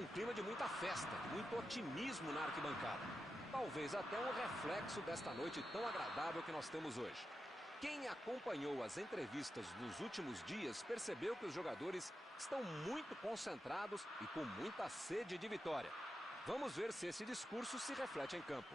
um clima de muita festa, de muito otimismo na arquibancada. Talvez até um reflexo desta noite tão agradável que nós temos hoje. Quem acompanhou as entrevistas nos últimos dias percebeu que os jogadores estão muito concentrados e com muita sede de vitória. Vamos ver se esse discurso se reflete em campo.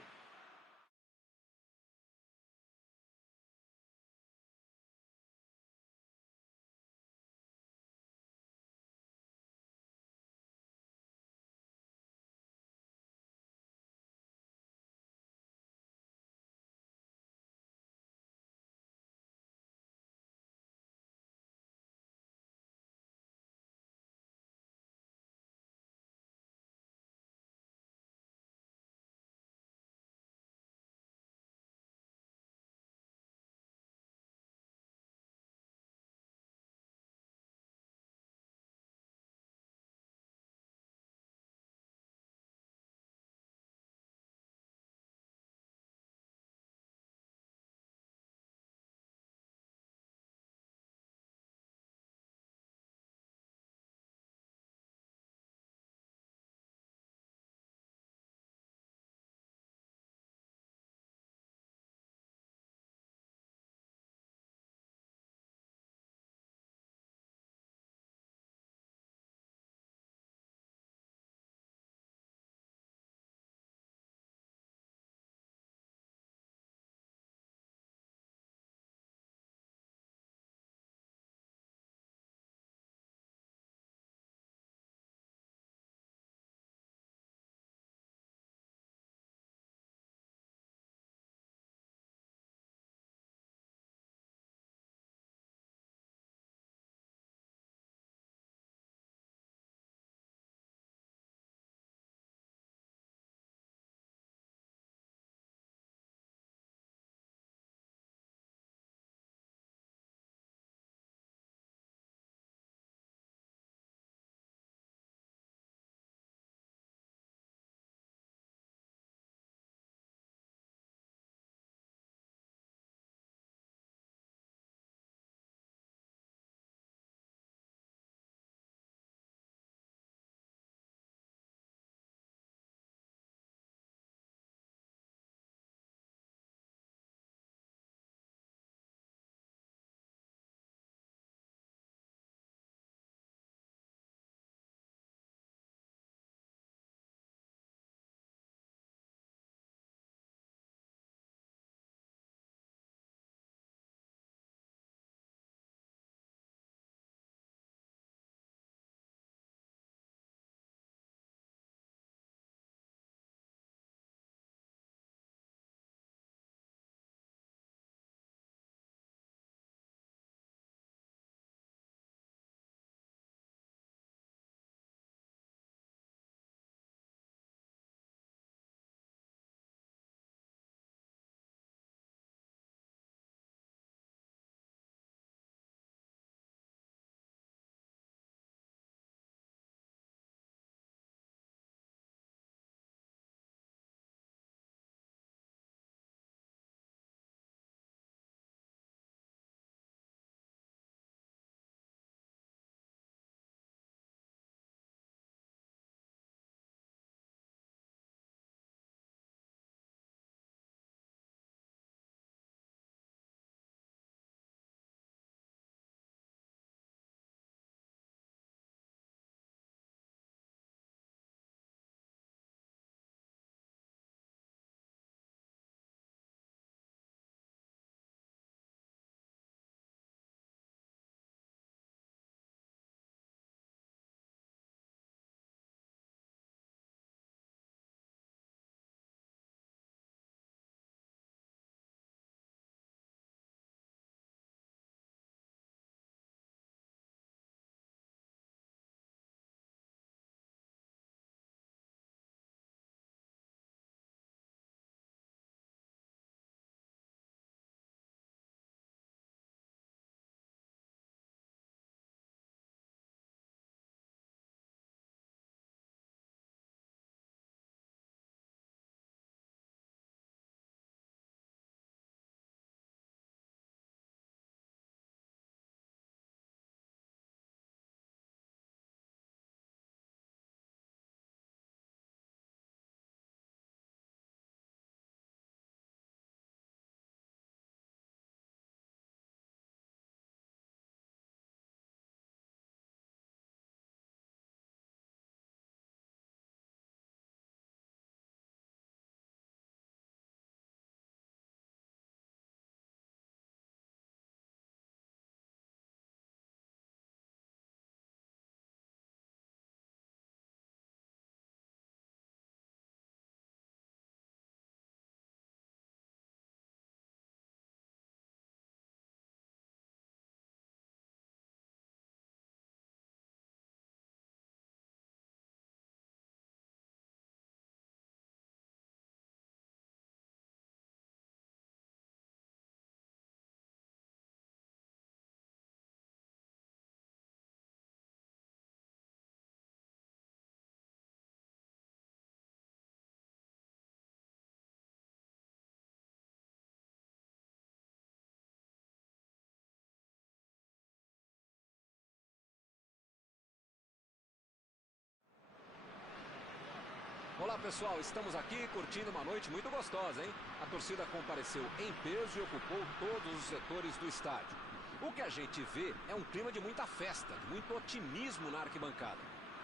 Olá pessoal, estamos aqui curtindo uma noite muito gostosa, hein? A torcida compareceu em peso e ocupou todos os setores do estádio. O que a gente vê é um clima de muita festa, de muito otimismo na arquibancada.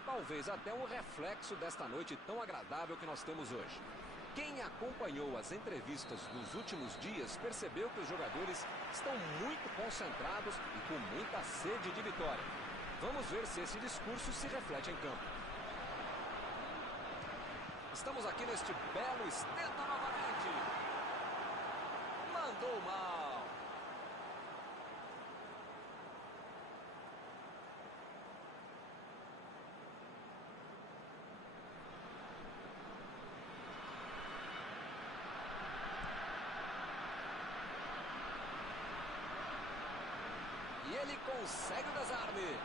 Talvez até um reflexo desta noite tão agradável que nós temos hoje. Quem acompanhou as entrevistas dos últimos dias percebeu que os jogadores estão muito concentrados e com muita sede de vitória. Vamos ver se esse discurso se reflete em campo. Estamos aqui neste belo estento novamente. Mandou mal. E ele consegue o desarme.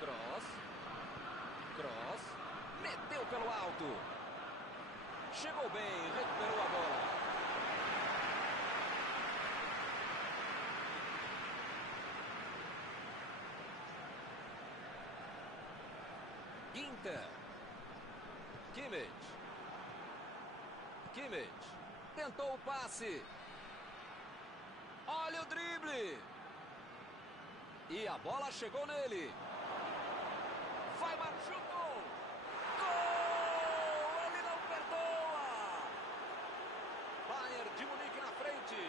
Cross. Meteu pelo alto. Chegou bem, recuperou a bola. Ginter. Kimmich. Tentou o passe. Olha o drible. E a bola chegou nele. Vai, chutou. Gol! Ele não perdoa. Bayern de Munique na frente.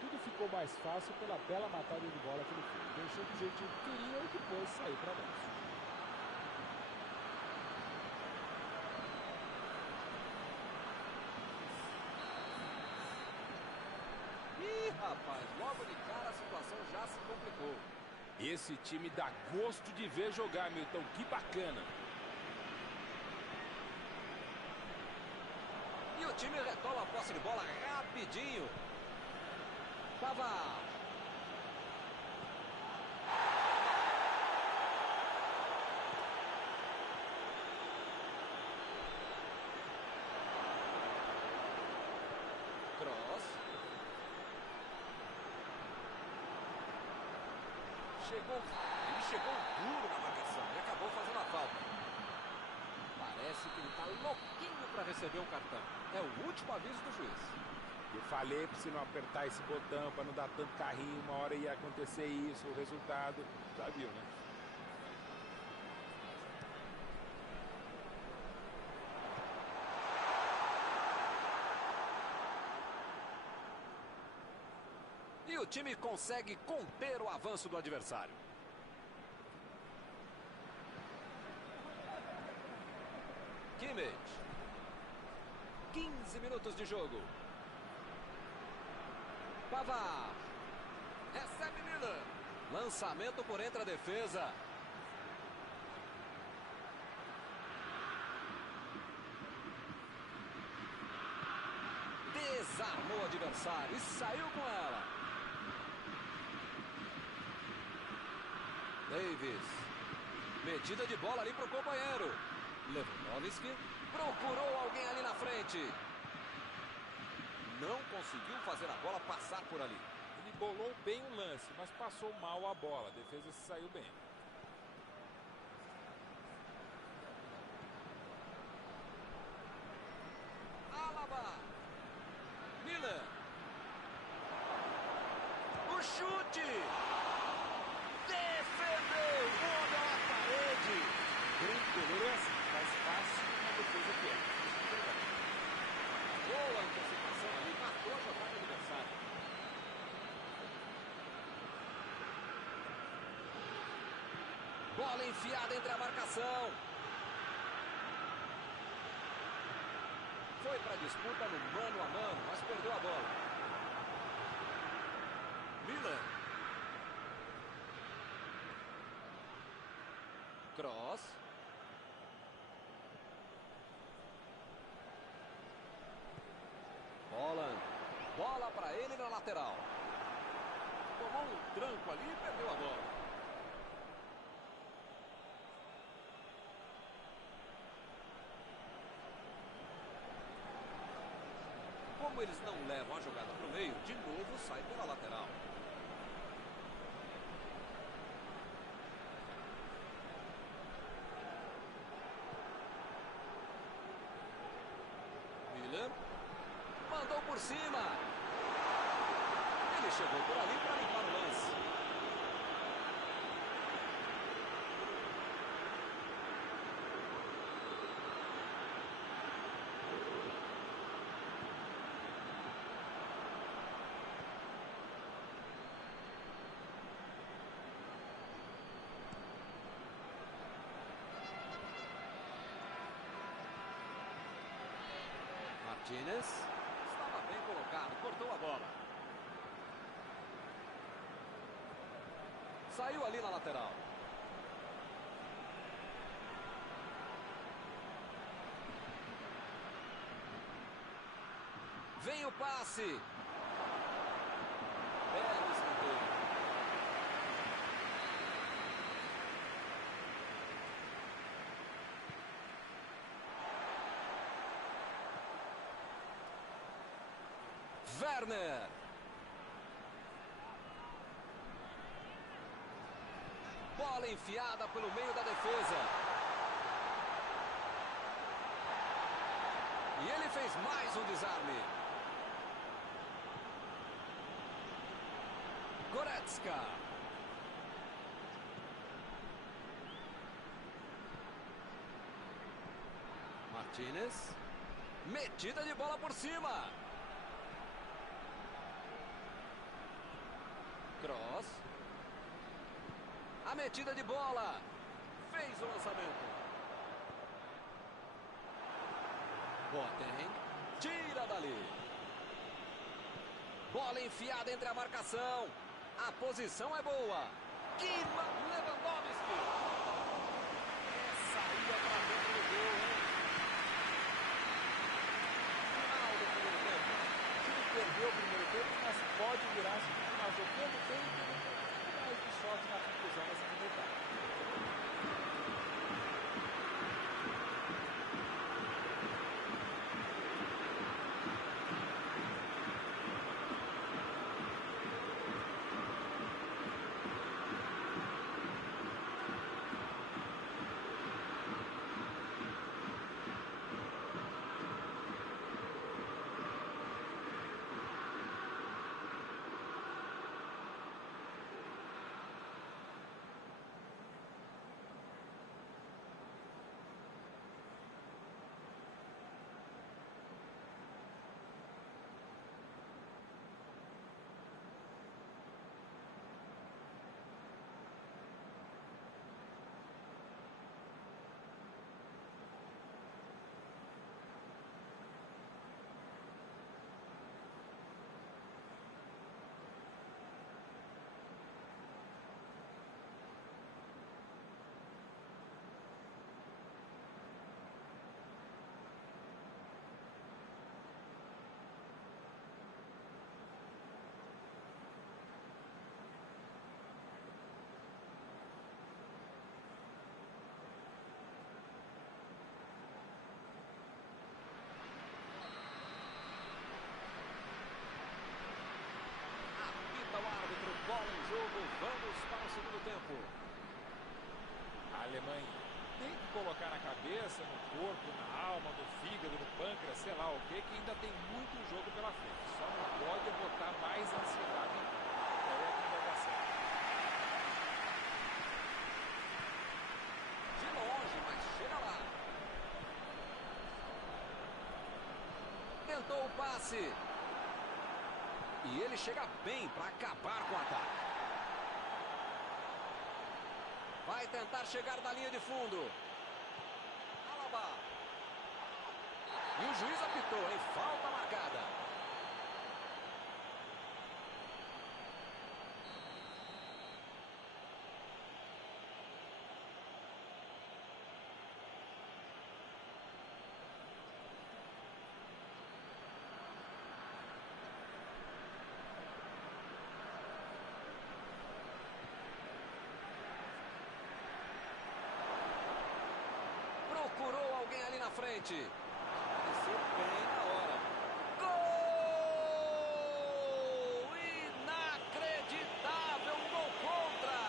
Tudo ficou mais fácil pela bela matada de bola que ele fez. Deixou do jeito que queria e depois saiu para dentro. Rapaz, logo de cara a situação já se complicou. Esse time dá gosto de ver jogar, Milton. Que bacana. E o time retoma a posse de bola rapidinho. Pavard. Ele chegou duro na marcação e acabou fazendo a falta. Parece que ele está louquinho para receber um cartão. É o último aviso do juiz. Eu falei para você não apertar esse botão, para não dar tanto carrinho. Uma hora ia acontecer isso, o resultado. Já viu, né? E o time consegue conter o avanço do adversário. Kimmich. 15 minutos de jogo. Pavard. Recebe Miller. Lançamento por entre a defesa. Desarmou o adversário e saiu com ela. Davis. Metida de bola ali para o companheiro. Lewandowski procurou alguém ali na frente. Não conseguiu fazer a bola passar por ali. Ele bolou bem o lance, mas passou mal a bola. A defesa se saiu bem. Alaba. Miller. O chute. Defendeu. Bola na parede. Grande goleiro é assim, faz fácil uma defesa que é. Boa antecipação ali, matou a jogada adversária. Bola enfiada entre a marcação. Foi para a disputa no mano a mano, mas perdeu a bola. Miller. Cross. Bola para ele na lateral. Tomou um tranco ali e perdeu a bola. Como eles não levam a jogada para o meio, de novo sai pela lateral. Tentou por cima. Ele chegou por ali para limpar o lance. Martínez estava bem colocado, cortou a bola. Saiu ali na lateral. Vem o passe. Belo escanteio. Werner. Bola enfiada pelo meio da defesa. E ele fez mais um desarme. Goretzka. Martínez. Metida de bola por cima. Cross. A metida de bola. Fez o lançamento. Boateng. Tira dali. Bola enfiada entre a marcação. A posição é boa. Lewandowski. Saía para dentro do gol, hein? Final do primeiro tempo. O time perdeu o primeiro tempo, mas pode virar se continuar jogando bem e tendo um pouco mais de sorte na conclusão dessa segunda etapa. Bola em jogo, vamos para o segundo tempo. A Alemanha tem que colocar na cabeça, no corpo, na alma, no fígado, no pâncreas, sei lá o que ainda tem muito jogo pela frente. Só não pode botar mais ansiedade em campo. Aí é que vai dar certo. De longe, mas chega lá. Tentou o passe. E ele chega bem para acabar com o ataque. Vai tentar chegar na linha de fundo. Alaba. E o juiz apitou, hein? Falta marcada. Procurou alguém ali na frente. Apareceu bem na hora. Gol! Inacreditável! Gol contra!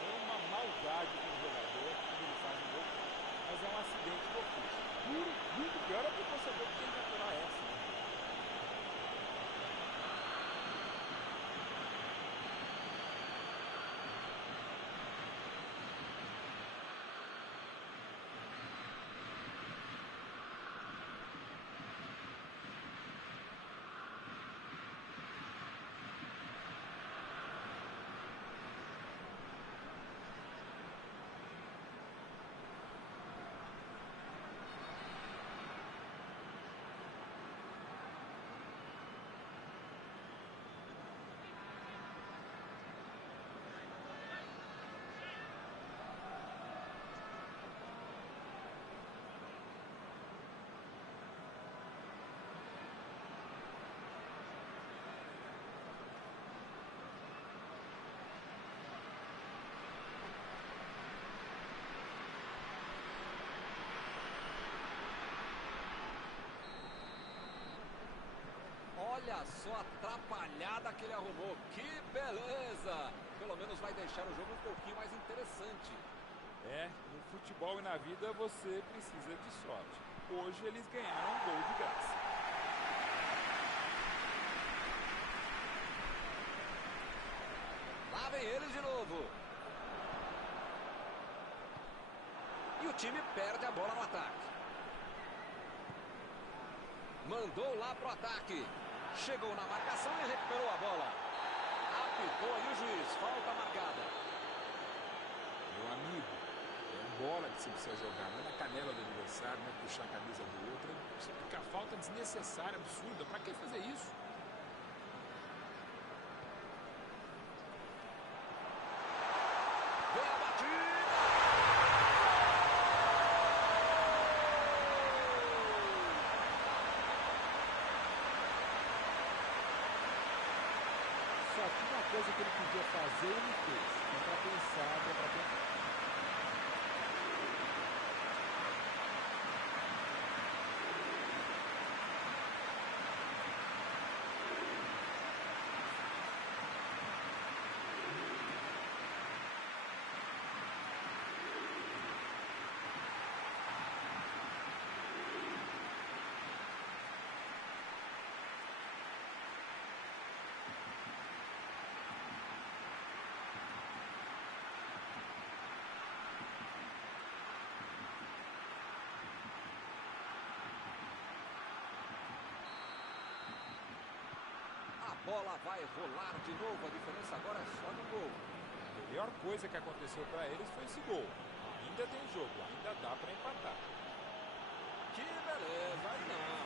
É uma maldade com o jogador quando ele faz um gol contra. Mas é um acidente do ofício. Puro só atrapalhada que ele arrumou. Que beleza! Pelo menos vai deixar o jogo um pouquinho mais interessante. No futebol e na vida você precisa de sorte. Hoje eles ganharam um gol de graça. Lá vem eles de novo. E o time perde a bola no ataque. Mandou lá pro ataque. Chegou na marcação e recuperou a bola. Apitou aí o juiz. Falta marcada. Meu amigo, é bola que você precisa jogar. Não é na canela do adversário, não é puxar a camisa do outro. Você fica falta desnecessária, absurda. Pra que fazer isso? Vem a batida. Só tinha uma coisa que ele podia fazer e ele fez. É para pensar, é para pensar. A bola vai rolar de novo. A diferença agora é só no gol. A melhor coisa que aconteceu para eles foi esse gol. Ainda tem jogo, ainda dá para empatar. Que beleza, aí não.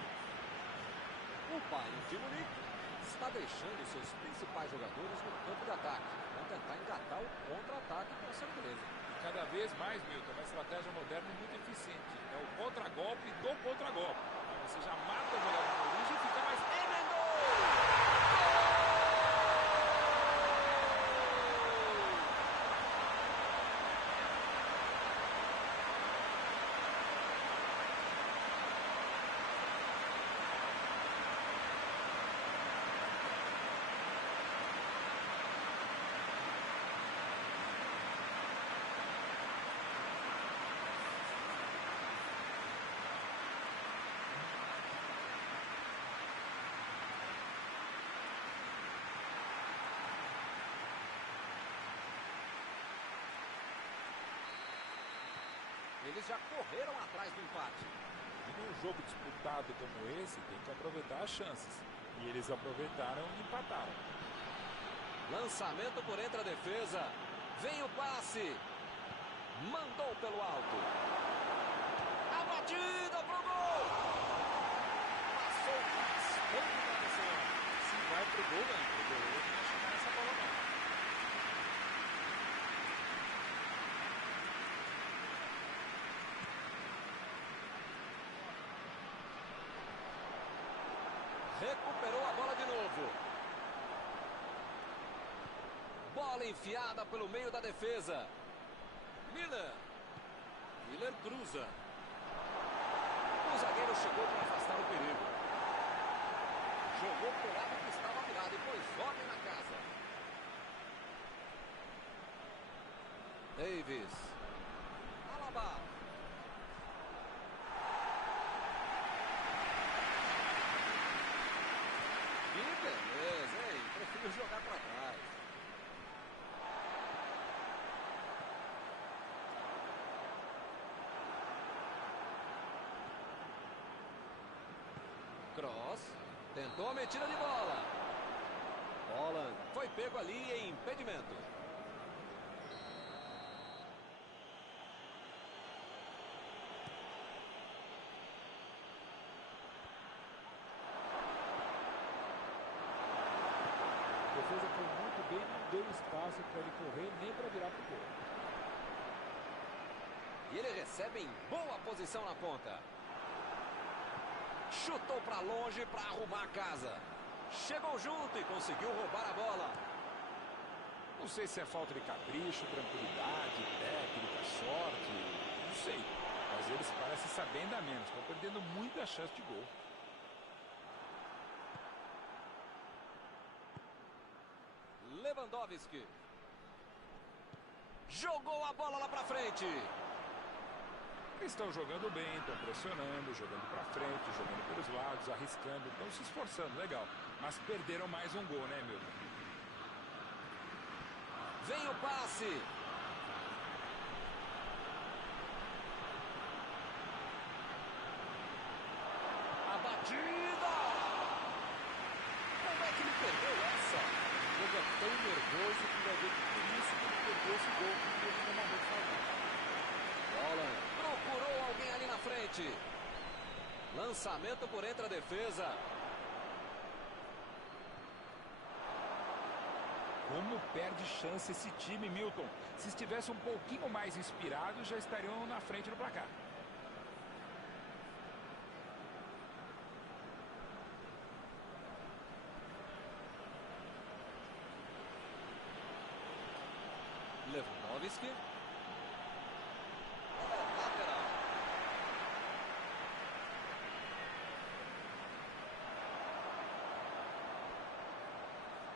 O Bayern de Munique está deixando seus principais jogadores no campo de ataque. Vão tentar engatar o contra-ataque com certeza. E cada vez mais, Milton, uma estratégia moderna e muito eficiente. É o contra-golpe do contra-golpe. Você já mata o jogador na origem e fica mais... Eles já correram atrás do empate. E num jogo disputado como esse, tem que aproveitar as chances. E eles aproveitaram e empataram. Lançamento por entre a defesa. Vem o passe. Mandou pelo alto. A batida pro gol. Passou bastante na missão. Se vai pro gol, não. O goleiro não vai chegar nessa bola, não. Recuperou a bola de novo. Bola enfiada pelo meio da defesa. Miller. Miller cruza. O zagueiro chegou para afastar o perigo. Jogou pro lado que estava virado e pôs ordem na casa. Davis. Alaba. Que beleza, hein? Prefiro jogar para trás. Cross. Tentou a metida de bola. Holland foi pego ali em impedimento. A defesa foi muito bem, não deu espaço para ele correr nem para virar pro gol. E ele recebe em boa posição na ponta. Chutou para longe para arrumar a casa. Chegou junto e conseguiu roubar a bola. Não sei se é falta de capricho, tranquilidade, técnica, sorte, não sei. Mas eles parecem saber ainda menos. Estão perdendo muita chance de gol. Lewandowski. Jogou a bola lá pra frente. Eles estão jogando bem, estão pressionando, jogando pra frente, jogando pelos lados, arriscando, estão se esforçando, legal. Mas perderam mais um gol, né, Milton? Vem o passe. A batida. Como é que ele perdeu essa? O jogo é tão nervoso que vai ver que por isso que ele perdeu esse gol que ele normalmente faz. Bola. Procurou alguém ali na frente. Lançamento por entre a defesa. Como perde chance esse time, Milton? Se estivesse um pouquinho mais inspirado, já estariam na frente do placar. Lewandowski. Lateral.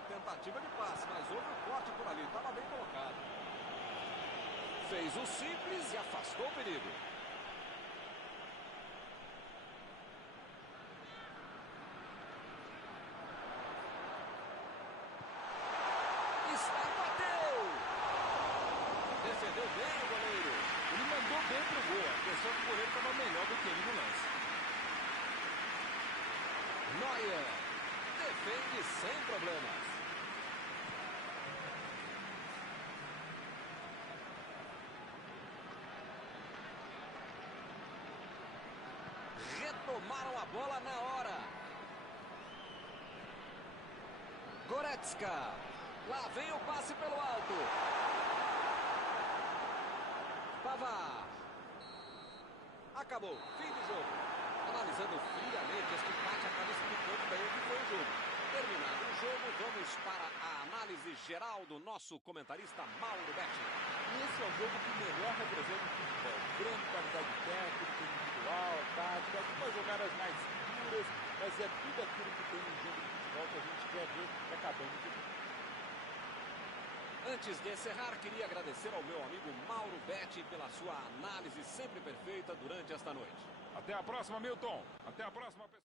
Tentativa de passe, mas houve um corte por ali. Estava bem colocado. Fez o simples e afastou o perigo. Defendeu bem o goleiro. Ele mandou bem pro gol. A questão é que o goleiro estava melhor do que ele no lance. Neuer defende sem problemas. Retomaram a bola na hora. Goretzka. Lá vem o passe pelo alto. Pavard. Acabou. Fim do jogo. Analisando friamente, este empate acaba explicando bem o que foi o jogo. Terminado o jogo, vamos para a análise geral do nosso comentarista Mauro Betti. Esse é o jogo que melhor representa o futebol. Grande qualidade técnica, individual, tática, algumas jogadas mais duras, mas é tudo aquilo que tem no jogo de futebol que a gente quer ver acabando de ver. Antes de encerrar, queria agradecer ao meu amigo Mauro Betti pela sua análise sempre perfeita durante esta noite. Até a próxima, Milton. Até a próxima, pessoal.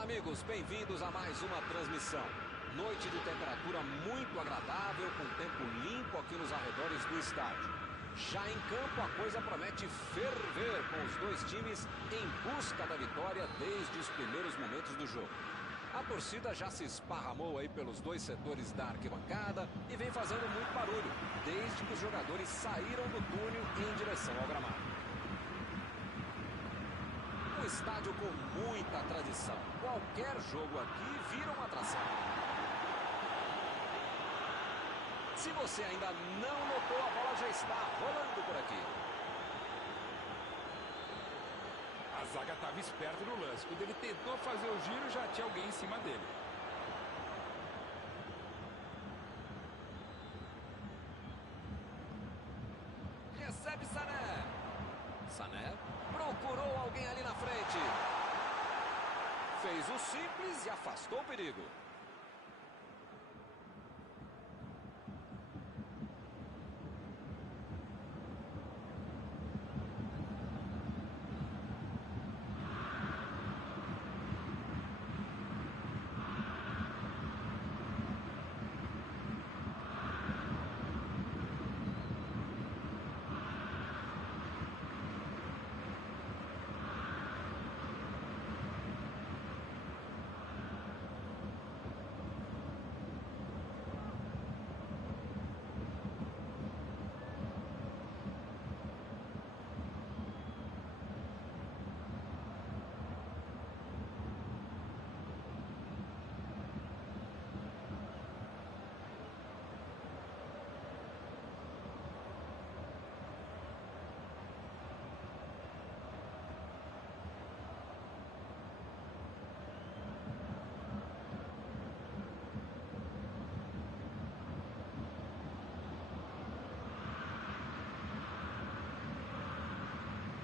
Olá, amigos, bem-vindos a mais uma transmissão. Noite de temperatura muito agradável, com tempo limpo aqui nos arredores do estádio. Já em campo, a coisa promete ferver, com os dois times em busca da vitória desde os primeiros momentos do jogo. A torcida já se esparramou aí pelos dois setores da arquibancada e vem fazendo muito barulho, desde que os jogadores saíram do túnel em direção ao gramado. Um estádio com muita tradição. Qualquer jogo aqui vira uma atração. Se você ainda não notou, a bola já está rolando por aqui. A zaga estava esperta no lance. Quando ele tentou fazer o giro, já tinha alguém em cima dele. Recebe Sané. Sané procurou alguém ali na frente. Fez o simples e afastou o perigo.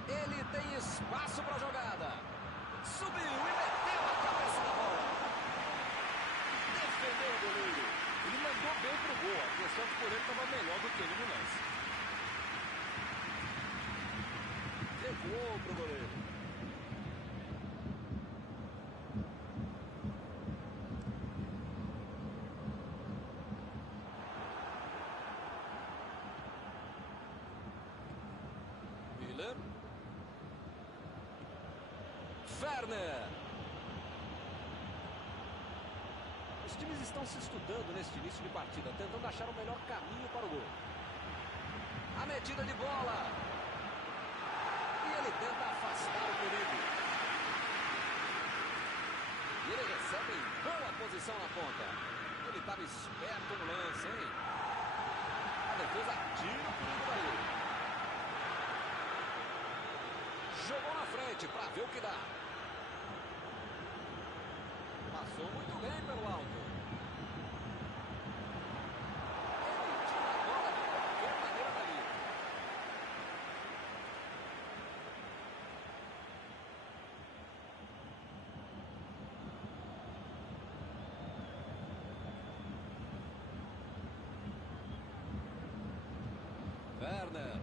Ele tem espaço para a jogada. Subiu e meteu a cabeça na bola. Defendeu o goleiro. Ele mandou bem pro gol. A questão é que o goleiro estava melhor do que ele no lance. Recuou pro goleiro. Miller. Werner. Os times estão se estudando neste início de partida, tentando achar o melhor caminho para o gol. A metida de bola. E ele tenta afastar o perigo. E ele recebe em boa posição na ponta. Ele estava esperto no lance, hein? A defesa tira o perigo daí. Jogou na frente para ver o que dá. Passou muito bem pelo alto. Ele tira a bola de qualquer maneira dali. Werner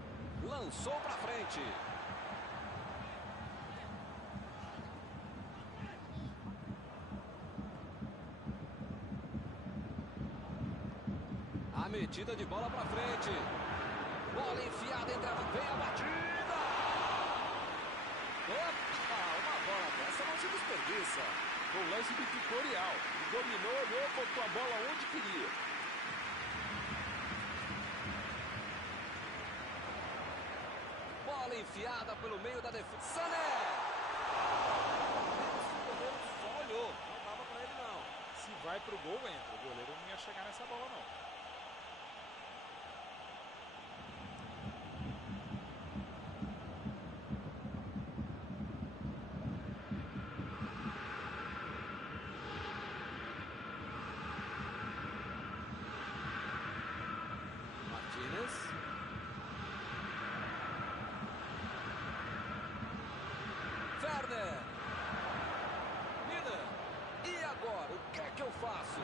lançou para frente. A metida de bola para frente. Bola enfiada entre a... Vem a batida. Opa, uma bola dessa não se desperdiça. Foi um lance ditatorial. Ele dominou, olhou, botou a bola onde queria. Bola enfiada pelo meio da defesa. Sané. O goleiro só olhou. Não dava para ele, não. Se vai pro gol, entra. O goleiro não ia chegar nessa bola, não. Werner. Miller. E agora, o que é que eu faço?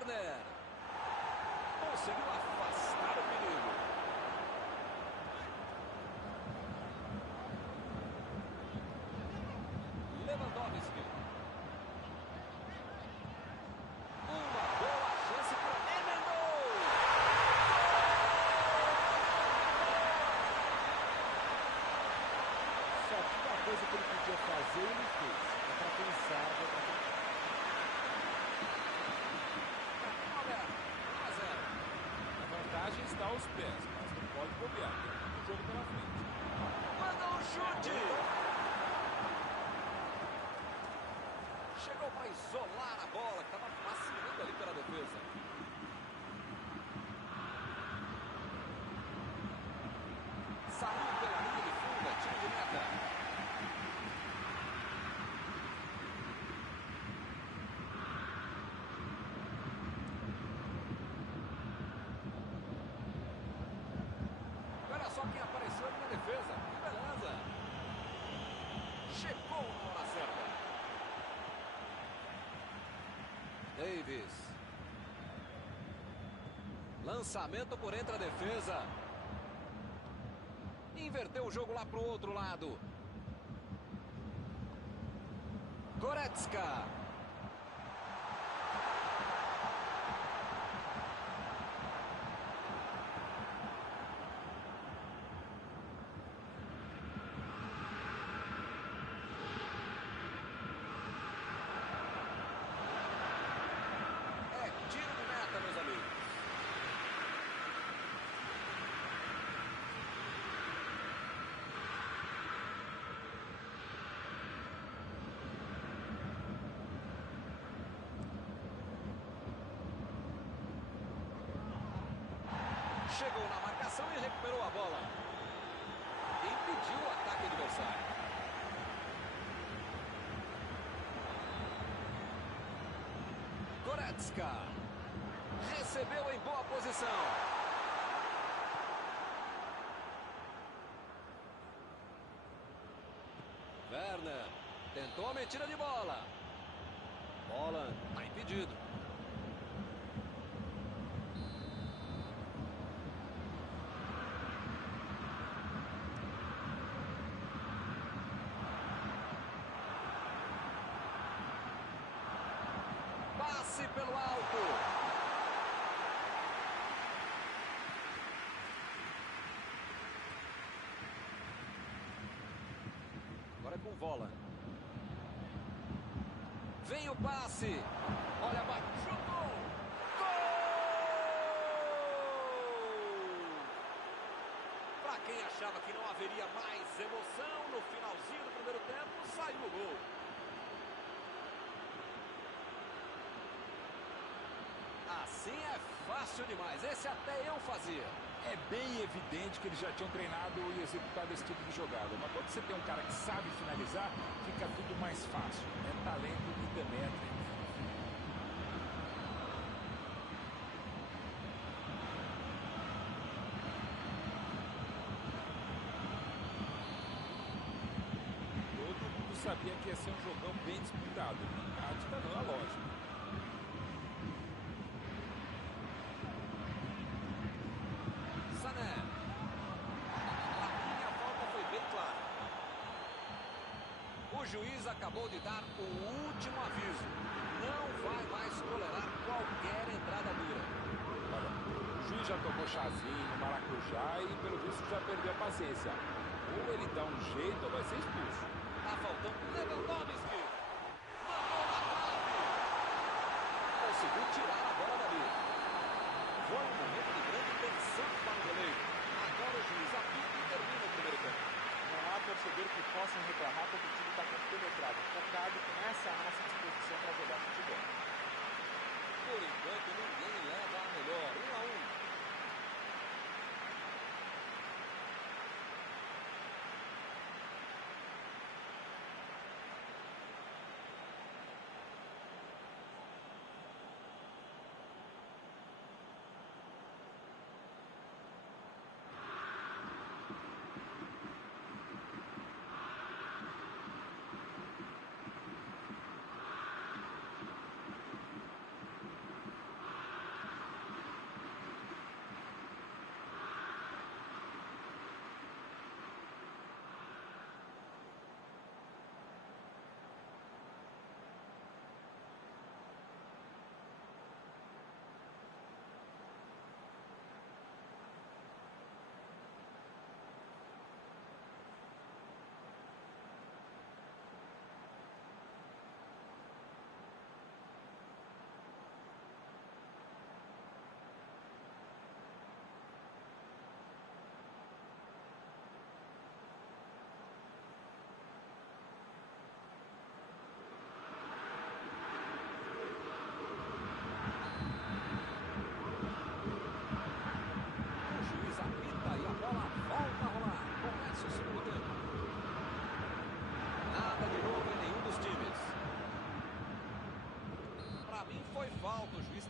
Werner. Conseguiu afastar o perigo. Lewandowski. Uma boa chance para emendou. Só que uma coisa que ele podia fazer, ele fez. É para pensar, é para tentar. Roberto, 1 a 0. A vantagem está aos pés, mas não pode bobear. Tem muito jogo pela frente. Manda um chute. Chegou para isolar a bola, que estava vacilando ali pela defesa. Saiu pela linha de fuga, tiro de meta. Olha só quem apareceu ali na defesa. Que beleza. Chegou na hora certa. Davis. Lançamento por entre a defesa. Inverteu o jogo lá pro outro lado. Goretzka. É tiro de meta, meus amigos. Chegou na marcação e recuperou a bola. Impediu o ataque adversário. Goretzka. Recebeu em boa posição. Werner. Tentou a metida de bola. Bola está impedido. Passe pelo alto. Agora é com Voland. Vem o passe. Olha, vai. Chutou. Gol! Para quem achava que não haveria mais emoção no finalzinho do primeiro tempo, saiu o gol. Assim é fácil demais. Esse até eu fazia. É bem evidente que eles já tinham treinado e executado esse tipo de jogada. Mas quando você tem um cara que sabe finalizar, fica tudo mais fácil. É talento e também é treino. Todo mundo sabia que ia ser um jogão bem disputado. A tática não é lógico. Sané. A falta foi bem clara. O juiz acabou de dar o último aviso. Não vai mais tolerar qualquer entrada dura. Olha, o juiz já tomou chazinho, maracujá e pelo visto já perdeu a paciência. Ou ele dá um jeito ou vai ser expulso. Tá faltando Lewandowski. Mandou na trave. Conseguiu tirar a bola dali. Foi um momento de grande tensão para o goleiro. Agora o juiz apita e termina o primeiro tempo. Não há torcedor que possa reclamar quando o time está compenetrado, focado com essa nossa disposição para jogar futebol. Por enquanto ninguém leva a melhor. 1 a 1.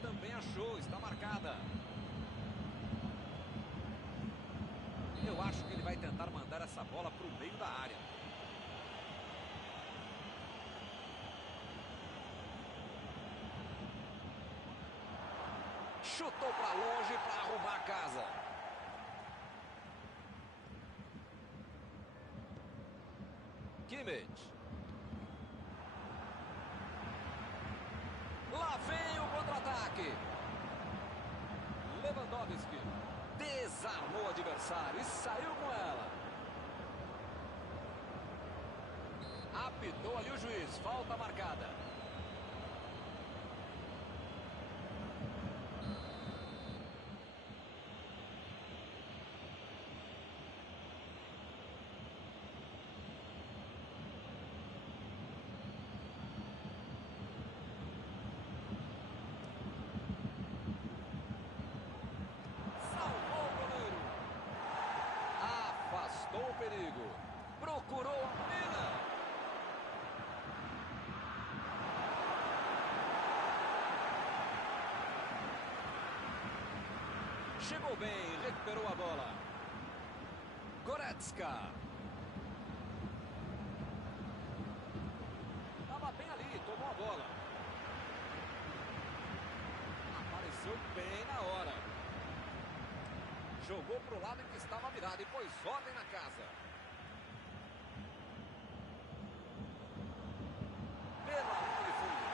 também achou, está marcada. Eu acho que ele vai tentar mandar essa bola para o meio da área. Chutou para longe para arrumar a casa. Kimmich. Lá vem o contra-ataque. Lewandowski desarmou o adversário e saiu com ela. Apitou ali o juiz, falta marcada. O perigo, procurou a mina. Chegou bem, recuperou a bola. Goretzka. Estava bem ali, tomou a bola. Apareceu bem na hora. Jogou para o lado em que estava virado e pôs ordem na casa. Pela linha de fundo.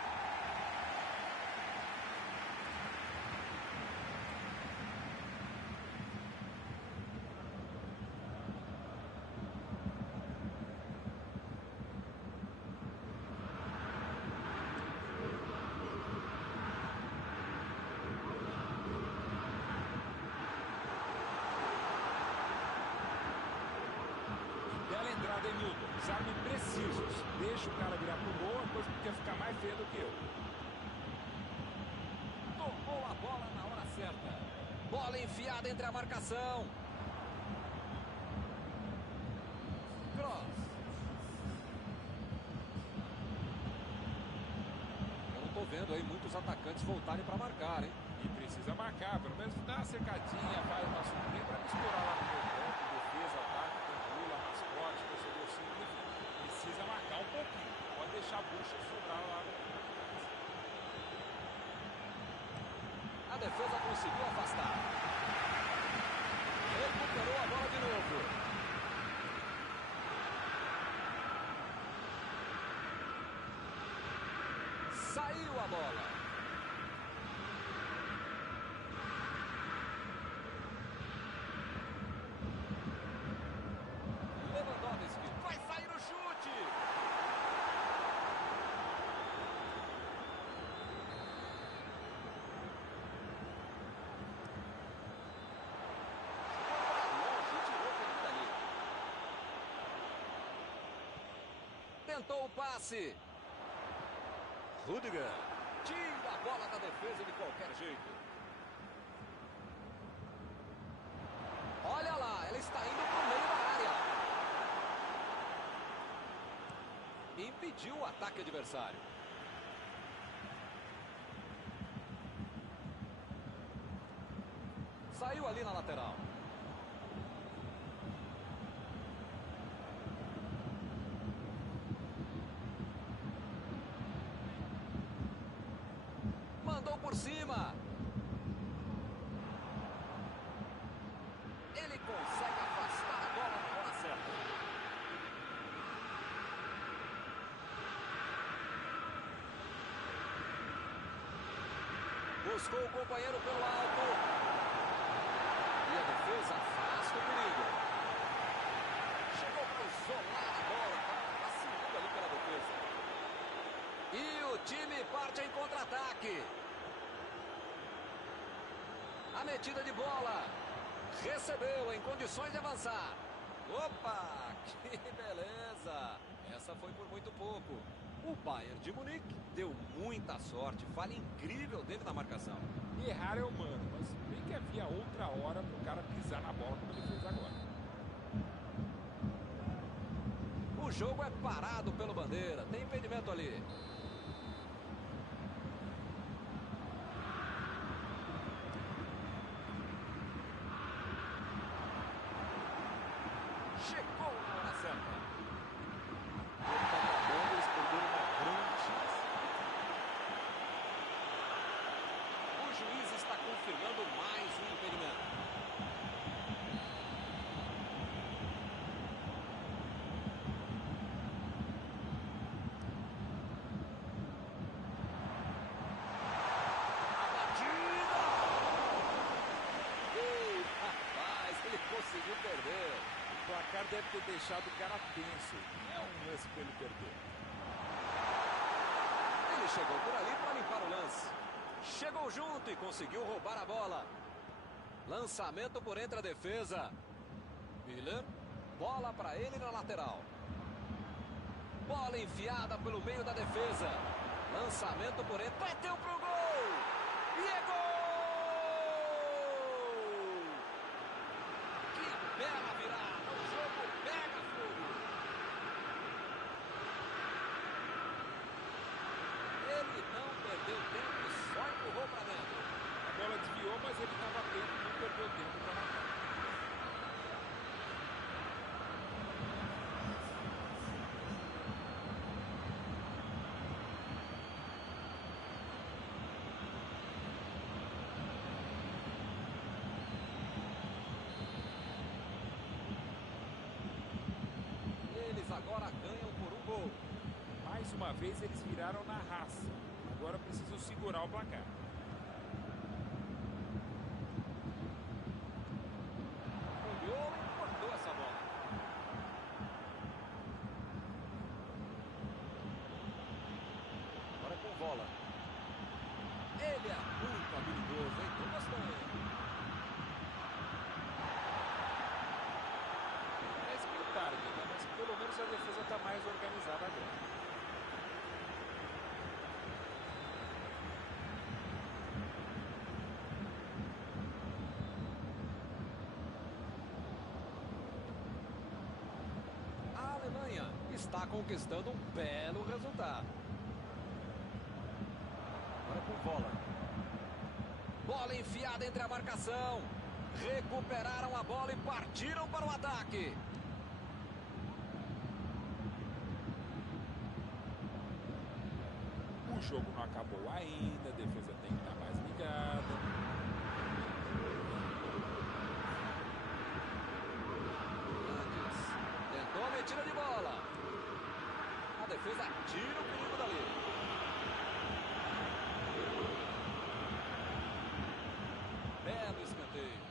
Denilton, desarme precisos. Deixa o cara virar pro gol, a coisa porque ficar mais feia do que eu. Tomou a bola na hora certa. Bola enfiada entre a marcação. Cross. Eu não tô vendo aí muitos atacantes voltarem para marcar, hein? E precisa marcar, pelo menos dá uma cercadinha, faz uma surpresa para misturar lá no meu campo, defesa, ataque, controle, mascote, torcedor simples, precisa marcar um pouquinho, pode deixar a bucha sobrar lá no campo. A defesa conseguiu afastar. Recuperou a bola de novo. Saiu a bola. Lewandowski vai sair o chute. Longe, tirou o dali. Tentou o passe. Rüdiger tira a bola da defesa de qualquer jeito. Olha lá, ela está indo para o meio da área. Impediu o ataque adversário. Saiu ali na lateral. Mandou por cima. Ele consegue afastar a bola na hora certa. Buscou o companheiro pelo alto. E a defesa afasta o perigo. Chegou para isolar a bola. Está vacilando ali pela defesa. E o time parte em contra-ataque. A metida de bola. Recebeu em condições de avançar. Opa, que beleza. Essa foi por muito pouco. O Bayern de Munique deu muita sorte. Falha incrível dentro da marcação. E errar é humano, mas bem que havia outra hora para o cara pisar na bola como ele fez agora. O jogo é parado pelo Bandeira. Tem impedimento ali. deve ter deixado o cara tenso. Não é um lance para ele perder. Ele chegou por ali para limpar o lance. Chegou junto e conseguiu roubar a bola. Lançamento por entre a defesa. Miller. Bola para ele na lateral. Bola enfiada pelo meio da defesa. Lançamento por entre. Bateu pro gol. E é gol! Que bela virada. O jogo pega fogo. Ele não perdeu tempo e só empurrou para dentro. A bola desviou, mas ele estava atento e não perdeu tempo para matar. Agora ganham por um gol. Mais uma vez eles viraram na raça. Agora precisam segurar o placar. Olhou e cortou essa bola. Agora com bola. Ele é muito habilidoso, hein? Tô gostando. Tarde, né? Mas pelo menos a defesa está mais organizada agora. A Alemanha está conquistando um belo resultado. Agora com bola. Bola enfiada entre a marcação. Recuperaram a bola e partiram para o ataque. O jogo não acabou ainda, a defesa tem que estar mais ligada. Antes, tentou a metida de bola. A defesa tira o perigo dali. Belo escanteio.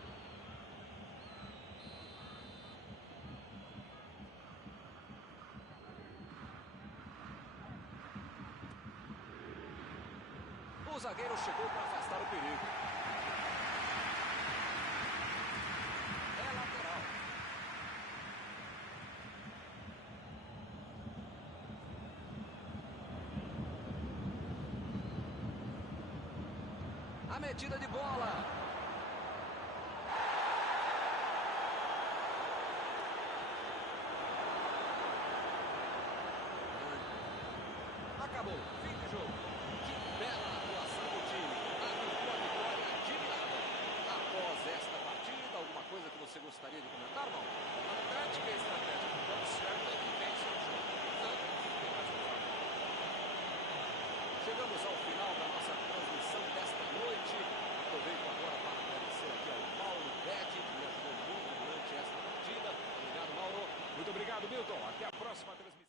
O zagueiro chegou para afastar o perigo. É lateral. A metida de bola. Acabou. Fim de jogo. Que bela atuação do time. Arrancou a vitória admirada. Após esta partida, alguma coisa que você gostaria de comentar, não? A tática e a estratégia do campo certo é que vence o jogo. Nada que tem mais o fato. Chegamos ao final da nossa transmissão desta noite. Aproveito agora para agradecer aqui ao Mauro Betti, que me ajudou muito durante esta partida. Obrigado, Mauro. Muito obrigado, Milton. Até a próxima transmissão.